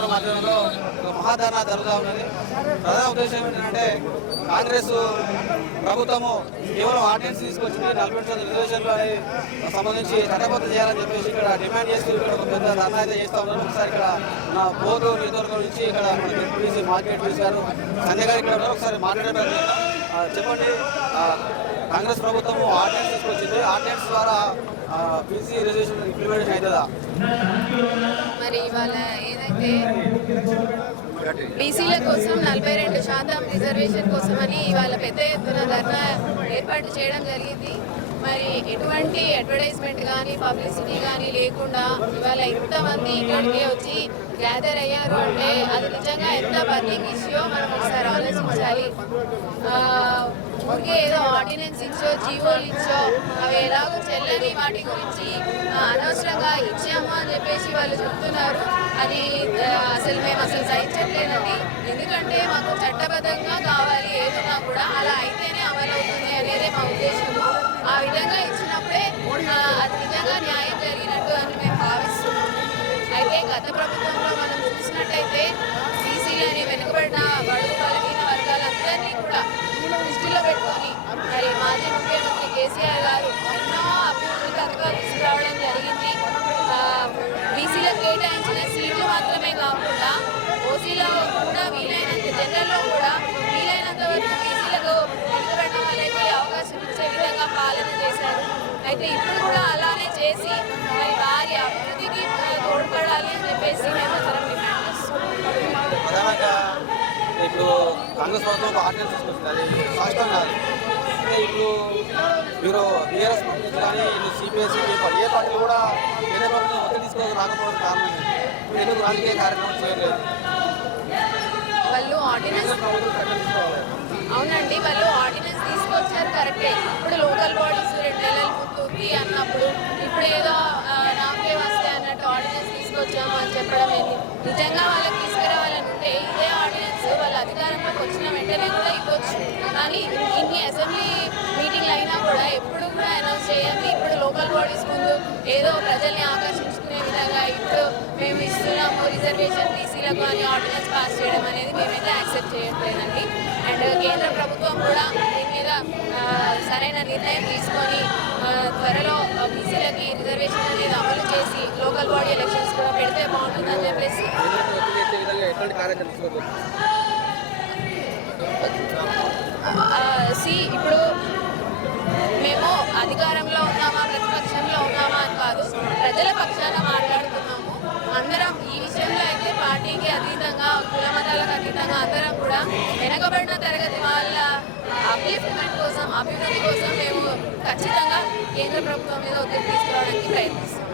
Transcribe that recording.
ఆధ్వర్యం ఆధ్వర్యంలో మహాధర్నా జరుగుతూ ఉన్నది. ప్రధాన ఉద్దేశం ఏంటంటే కాంగ్రెస్ ప్రభుత్వము కేవలం ఆర్డినెన్స్ తీసుకొచ్చింది 40% రిజర్వేషన్లు సంబంధించి చట్టబద్ధ చేయాలని చెప్పేసి ఇక్కడ డిమాండ్ చేస్తూ ఇక్కడ ఒక పెద్ద ధర్నా అయితే చేస్తూ ఉన్నారు. ఒకసారి ఇక్కడ నా బోధు నియోజకవర్గం నుంచి ఇక్కడ మనకి మార్కెట్ పీసీ గారు సంజయ్ గారు ఇక్కడ ఉన్నారు. ఒకసారి మాట్లాడే చెప్పండి, కాంగ్రెస్ ప్రభుత్వము ఆర్డినెన్స్ తీసుకొచ్చింది, ఆర్డినెన్స్ ద్వారా పీసీ రిజర్వేషన్ ఇంప్లిమెంటేషన్ అవుతుందా? మరి ఇవాళ ఏదైతే బీసీల కోసం 42% రిజర్వేషన్ కోసం అని ఇవాళ పెద్ద ఎత్తున ధర్నా ఏర్పాటు చేయడం జరిగింది. మరి ఎటువంటి అడ్వర్టైజ్మెంట్ కానీ పబ్లిసిటీ కానీ లేకుండా ఇవాళ ఎంతమంది ఇక్కడికి వచ్చి గ్యాదర్ అయ్యారు అంటే అది నిజంగా ఎంత బర్నింగ్ ఇష్యూ మనం ఒకసారి ఆలోచించాలి. ఊరికే ఏదో ఆర్డినెన్స్ ఇచ్చో జీవోలు ఇచ్చో అవి ఎలాగో చెల్లని వాటి గురించి అనవసరంగా ఇచ్చాము అని చెప్పేసి వాళ్ళు చెప్తున్నారు. అది మేము అసలు సహించట్లేదండి. ఎందుకంటే మాకు చట్టబద్ధంగా కావాలి, ఏదన్నా కూడా అలా అయితేనే అమలు అవుతుంది అనేది మా ఉద్దేశం. ఆ విధంగా ఇచ్చినప్పుడే అది నిజంగా న్యాయం జరిగినట్టు అని మేము భావిస్తున్నాము. అయితే గత ప్రభుత్వంలో మనం చూసినట్టయితే బీసీలని వెనుకబడిన బడుగు బలహీన వర్గాలందరినీ కూడా దృష్టిలో పెట్టుకొని మరి మాజీ ముఖ్యమంత్రి కేసీఆర్ గారు ఎన్నో అభివృద్ధి పథకాలు తీసుకురావడం జరిగింది. బీసీలకు కేటాయించిన సీట్లు మాత్రమే కాకుండా ఓసీలో కూడా వీలైనంత జనరల్లో కూడా వీలైనంత వరకు బీసీలకు వెనుకబడిన వాళ్ళకి అవకాశం ఇచ్చే విధంగా పాలన చేశారు. అయితే ఇప్పుడు కూడా అలానే చేసి మరి వారి అభివృద్ధికి తోడ్పడాలి అని చెప్పేసి మేము అందరం డిమాండ్ చేస్తున్నాం. ఇప్పుడు కాంగ్రెస్ ప్రభుత్వం ఆర్డినెన్స్ తీసుకొచ్చింది, అది శాస్త్రం కాదు. అంటే ఇప్పుడు మీరు టీఆర్ఎస్ నుంచి కానీ సిపిఎస్సి ఏ పార్టీలు కూడా కేంద్ర ప్రభుత్వం ఒత్తిడి తీసుకోవడం రాకపోవడం కారణం ఎందుకు రాజకీయ కార్యక్రమం చేయలేదు? వాళ్ళు ఆర్డినెన్స్ అవునండి, వాళ్ళు ఆర్డినెన్స్ తీసుకొచ్చారు కరెక్టే. ఇప్పుడు లోకల్ బాడీస్ 2 నెలల ముందుకి అన్నప్పుడు ఇప్పుడు ఏదో నాకే వస్తే అన్నట్టు ఆర్డినెన్స్ తీసుకొచ్చాము అని చెప్పడం ఏంటి? నిజంగా వాళ్ళకి తీసుకురావాలని ఉంటే ఇదే ఆర్డినెన్స్ వాళ్ళ అధికారంలోకి వచ్చిన వెంటనే కూడా ఇవ్వచ్చు. కానీ ఇన్ని అసెంబ్లీ మీటింగ్లు అయినా కూడా ఎప్పుడు కూడా అనౌన్స్ చేయండి. ఇప్పుడు లోకల్ బాడీస్ ముందు ఏదో ప్రజల్ని ఆకర్షించుకునే విధంగా ఇప్పుడు మేము ఇస్తున్నాము రిజర్వేషన్ బీసీలకు అని ఆర్డినెన్స్ పాస్ చేయడం అనేది మేమైతే యాక్సెప్ట్ చేయట్లేదండి. అండ్ కేంద్ర ప్రభుత్వం కూడా దీని మీద సరైన నిర్ణయం తీసుకొని త్వరలో బీసీలకి రిజర్వేషన్ అనేది అమలు చేసి లోకల్ బాడీ ఎలక్షన్స్ కూడా పెడితే బాగుంటుందని చెప్పేసి ఇప్పుడు మేము అధికారంలో ఉన్నామా ప్రతిపక్షంలో ఉన్నామా అని కాదు, ప్రజల పక్షాన మాట్లాడుతున్నాము. అందరం ఈ విషయంలో అయితే పార్టీకి అతీతంగా కుల మతాలకు అతీతంగా అందరం కూడా వెనకబడిన తరగతి వాళ్ళ అప్లిఫ్ట్మెంట్ కోసం అభివృద్ధి కోసం మేము ఖచ్చితంగా కేంద్ర ప్రభుత్వం మీద ఒత్తిడి తీసుకురావడానికి ప్రయత్నిస్తున్నాం.